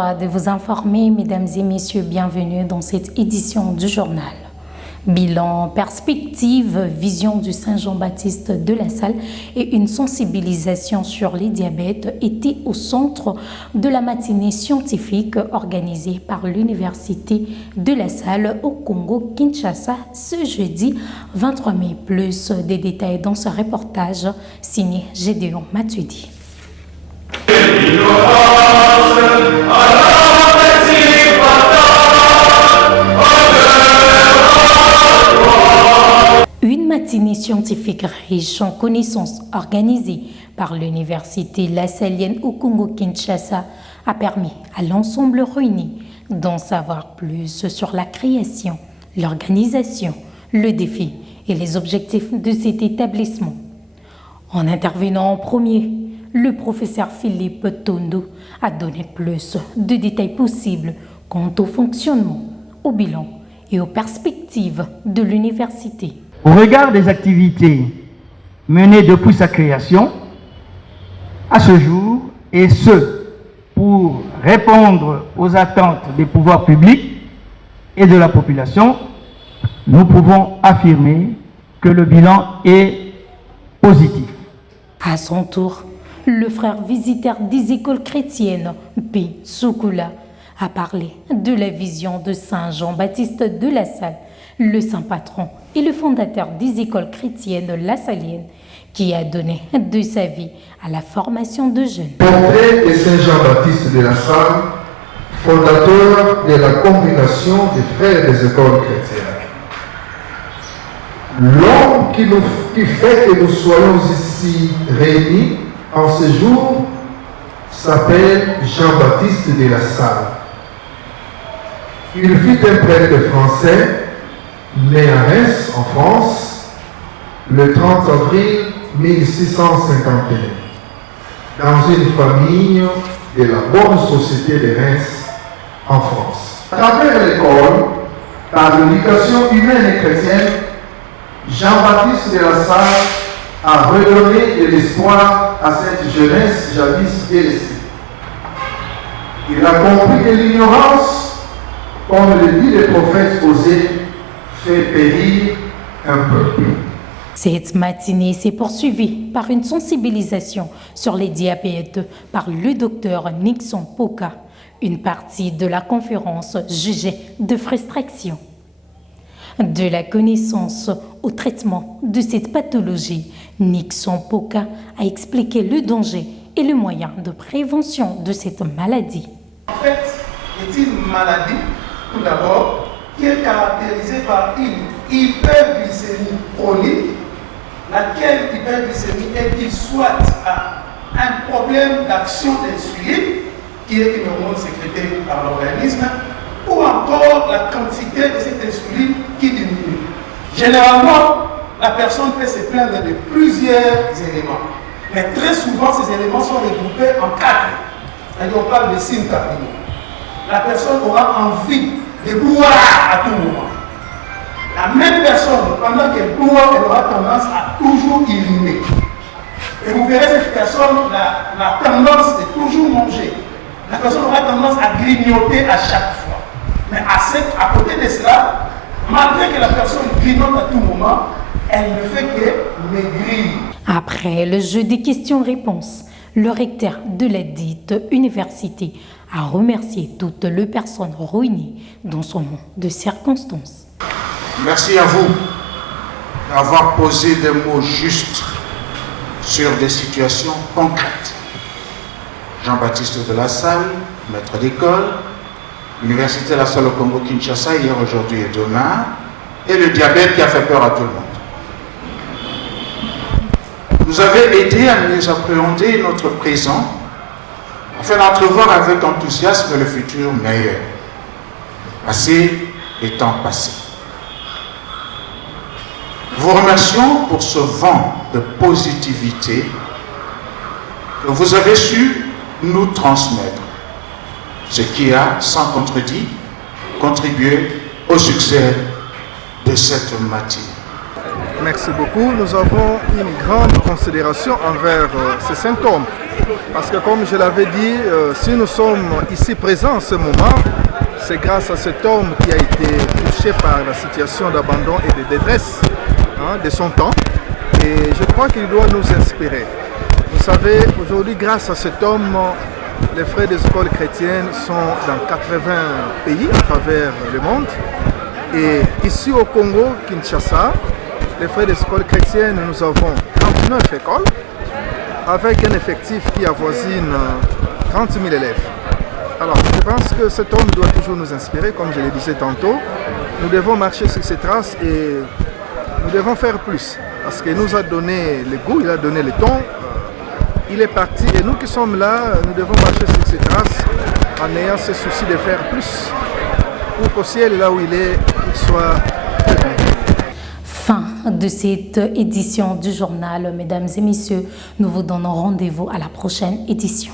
de vous informer, mesdames et messieurs, bienvenue dans cette édition du journal. Bilan, perspective, vision du Saint Jean-Baptiste de la Salle et une sensibilisation sur les diabètes étaient au centre de la matinée scientifique organisée par l'Université de la Salle au Congo-Kinshasa ce jeudi 23 mai. Plus des détails dans ce reportage signé Gédéon Matuidi. Une matinée scientifique riche en connaissances organisée par l'Université lassalienne au Congo-Kinshasa a permis à l'ensemble réuni d'en savoir plus sur la création, l'organisation, le défi et les objectifs de cet établissement. En intervenant en premier, le professeur Philippe Tondo a donné plus de détails possibles quant au fonctionnement, au bilan et aux perspectives de l'université. Au regard des activités menées depuis sa création, à ce jour, et ce, pour répondre aux attentes des pouvoirs publics et de la population, nous pouvons affirmer que le bilan est positif. À son tour, le frère visiteur des écoles chrétiennes, P. Soukoula, a parlé de la vision de Saint Jean-Baptiste de la Salle, le saint patron et le fondateur des écoles chrétiennes lassaliennes, qui a donné de sa vie à la formation de jeunes. Portrait de Saint Jean-Baptiste de la Salle, fondateur de la congrégation des frères des écoles chrétiennes. L'homme qui fait que nous soyons ici réunis en ce jour s'appelle Jean-Baptiste de la Salle. Il fut un prêtre français, né à Reims, en France, le 30 avril 1651, dans une famille de la bonne société de Reims, en France. À travers l'école, par l'éducation humaine et chrétienne, Jean-Baptiste de la Salle a redonné de l'espoir à cette jeunesse jadis délaissée. Il a compris que l'ignorance, comme le dit le prophète Osée, fait périr un peuple. Cette matinée s'est poursuivie par une sensibilisation sur les diabètes par le docteur Nixon Poka. Une partie de la conférence jugeait de frustration. De la connaissance au traitement de cette pathologie, Nixon Poka a expliqué le danger et le moyen de prévention de cette maladie. En fait, c'est une maladie, tout d'abord, qui est caractérisée par une hyperglycémie chronique, laquelle hyperglycémie est due soit à un problème d'action d'insuline, qui est une hormone sécrétée par l'organisme, ou encore la quantité de cette insuline qui diminue. Généralement, la personne peut se plaindre de plusieurs éléments, mais très souvent, ces éléments sont regroupés en quatre. C'est-à-dire, on parle de signes cardinaux. La personne aura envie de boire à tout moment. La même personne, pendant qu'elle boit, elle aura tendance à toujours uriner. Et vous verrez cette personne, la tendance de toujours manger. La personne aura tendance à grignoter à chaque fois. Mais à côté de cela, malgré que la personne grignote à tout moment, elle ne fait que maigrir. Après le jeu des questions-réponses, le recteur de la dite université a remercié toutes les personnes réunies dans son monde de circonstances. Merci à vous d'avoir posé des mots justes sur des situations concrètes. Jean-Baptiste de la Salle, maître d'école, l'Université de la Salle au Congo-Kinshasa, hier, aujourd'hui et demain, et le diabète qui a fait peur à tout le monde. Vous avez aidé à mieux appréhender notre présent, afin d'entrevoir avec enthousiasme le futur meilleur, passé étant passé. Nous vous remercions pour ce vent de positivité que vous avez su nous transmettre, ce qui a, sans contredit, contribué au succès de cette matinée. Merci beaucoup. Nous avons une grande considération envers ces symptômes. Parce que comme je l'avais dit, si nous sommes ici présents en ce moment, c'est grâce à cet homme qui a été touché par la situation d'abandon et de détresse de son temps. Et je crois qu'il doit nous inspirer. Vous savez, aujourd'hui, grâce à cet homme, les frères des écoles chrétiennes sont dans 80 pays à travers le monde. Et ici au Congo, Kinshasa, les frères des écoles chrétiennes, nous avons 39 écoles avec un effectif qui avoisine 30 000 élèves. Alors, je pense que cet homme doit toujours nous inspirer, comme je le disais tantôt. Nous devons marcher sur ses traces et nous devons faire plus. Parce qu'il nous a donné le goût, il a donné le temps. Il est parti et nous qui sommes là, nous devons marcher sur ses traces en ayant ce souci de faire plus pour qu'au ciel, là où il est, il soit très bon. Fin de cette édition du journal, mesdames et messieurs. Nous vous donnons rendez-vous à la prochaine édition.